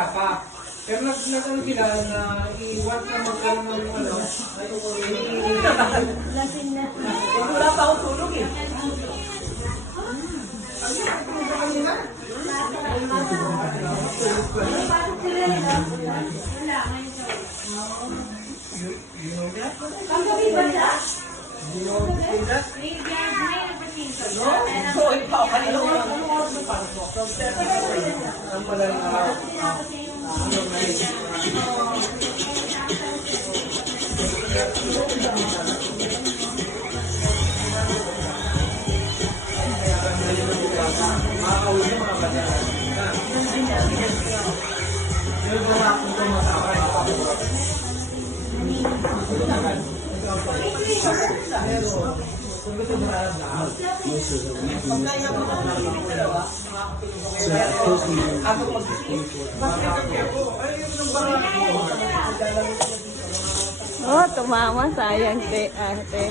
wala pa. Pero nag-ano sila na i-want na magkaroon ng ano, Lasing na. Wala pa akong tulog eh. Paggabi ba siya? So, ikaw, kanino ko lang. ang malalang Oh, tumama. Sayang, te. Ate.